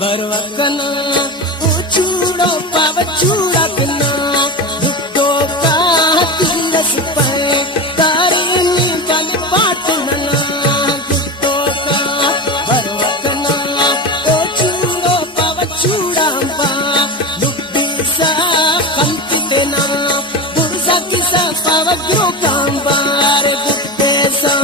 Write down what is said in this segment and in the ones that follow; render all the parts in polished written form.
बरवकना उचूड़ो पाव चूड़कना दुटो का तीरस पर तारीनी बल पाटना दुटो का बरवकना उचूड़ो पाव चूड़ांबा दुट्टी सा कंति देना पुरुषा किसा पाव ग्रो कांबार दुट्टे सा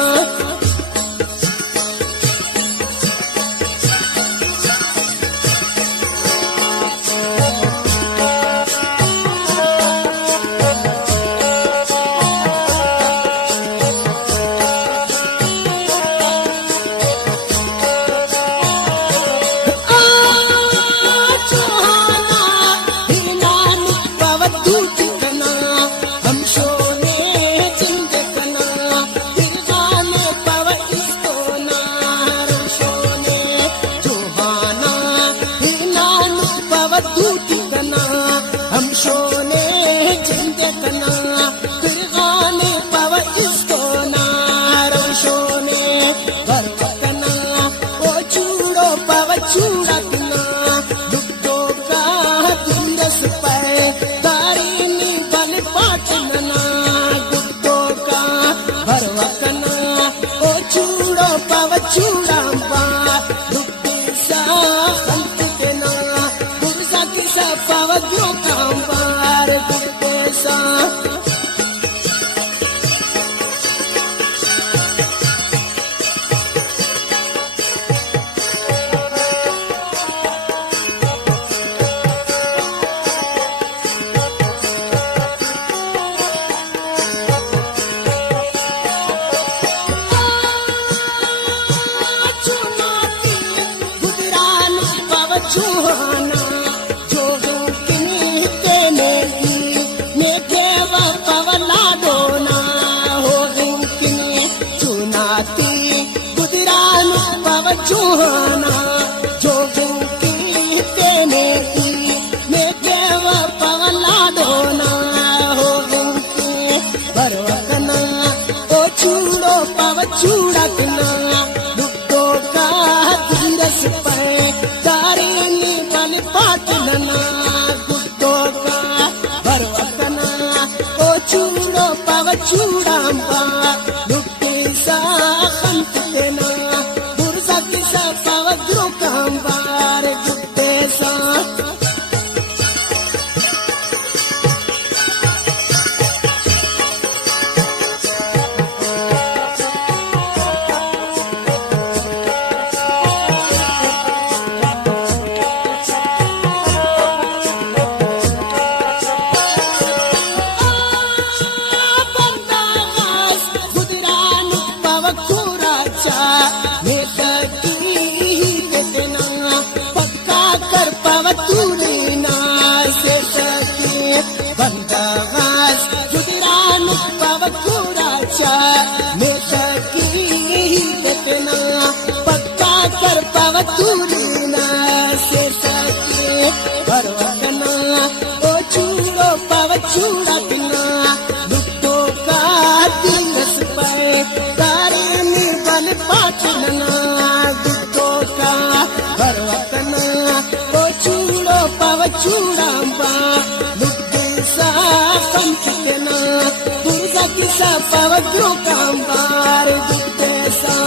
चूहाना जो की तेने की मैं केवा पवला दोना हो गंके बरवकना ओ चूड़ो पव चूड़कना दुट्टो का धीरस पे तारीनी बल पाटना दुट्टो का बरवकना ओ चूड़ो पव चूड़ांबा दुट्टी सा कंत देना पावग्रो कांबार दुट्टे सा तूरीना से सके बरवकना ओ चूड़ो पाव चूड़कना दुट्टो का तीरस पे तारीनी बल पाटना दुट्टो का बरवकना ओ चूड़ो पाव चूड़ांबा दुट्टी सा कंति देना पुरुषा किसा पाव ग्रो कांबार दुट्टे सा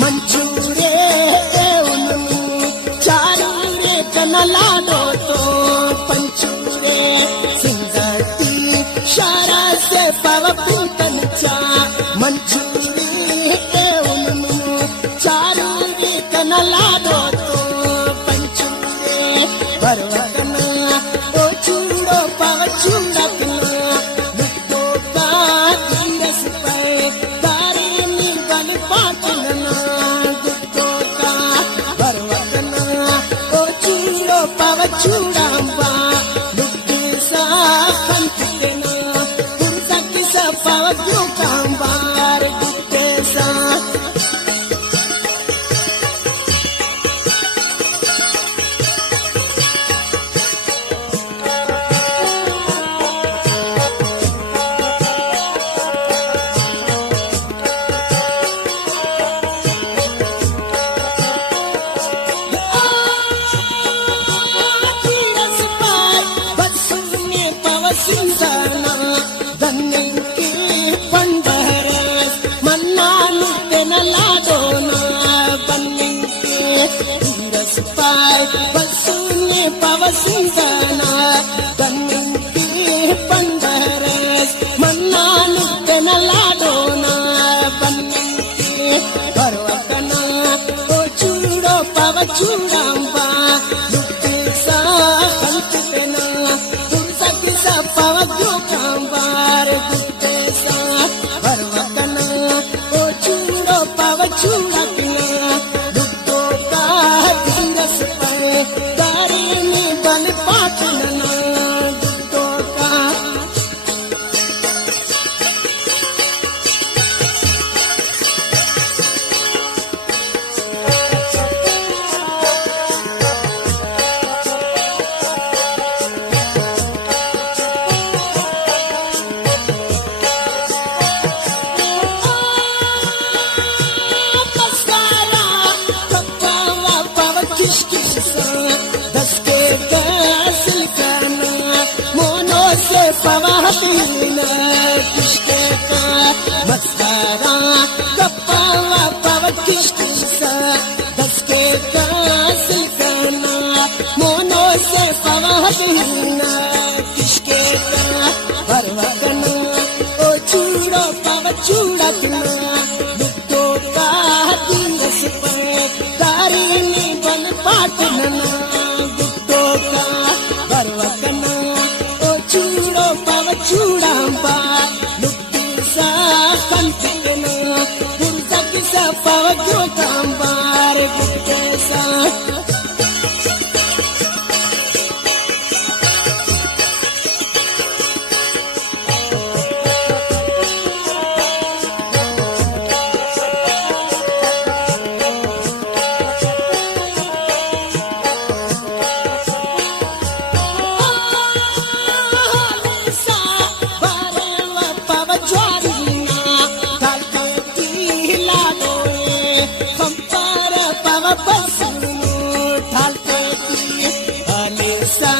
मंचूरे चारूरे कनला दो तो पंचूरे सिंगती शारा से पव पिंतन चा मंचूरे चारूरे कनला दो तो पंचूरे बरवकना ओ चूड़ो पव चूड़कना दुट्टो का धीरस पे तारीनी बल पाटना दुट्टो का बरवकना ओ चूड़ो पाव चूड़ांबा दुट्टी सा कंति देना pavagyo kambar dukesa Sindana dannenki pandaras mannanu tenalladona bannenki tiras pai basune pavasindana dannenki pandaras mannanu tenalladona bannenki parvakana o chudo pavachudamba luttisa kantupena pavagyo kambar dukesa parvakana o chudo pavachudapina dukto ka tiras pare darini bal patana dukto ka pavahina kishke ka maskara kappa pavakishkisa daske ka silkana mono se pavahina kishke ka parvakana o chudo pavachudakna dukto ka tiras pe darini bal patna dukto ka parvakana chudo pavachudamba luttisa kantupena dursakisa pavagyo kambar dukesa Pava basunu thalte ki alisa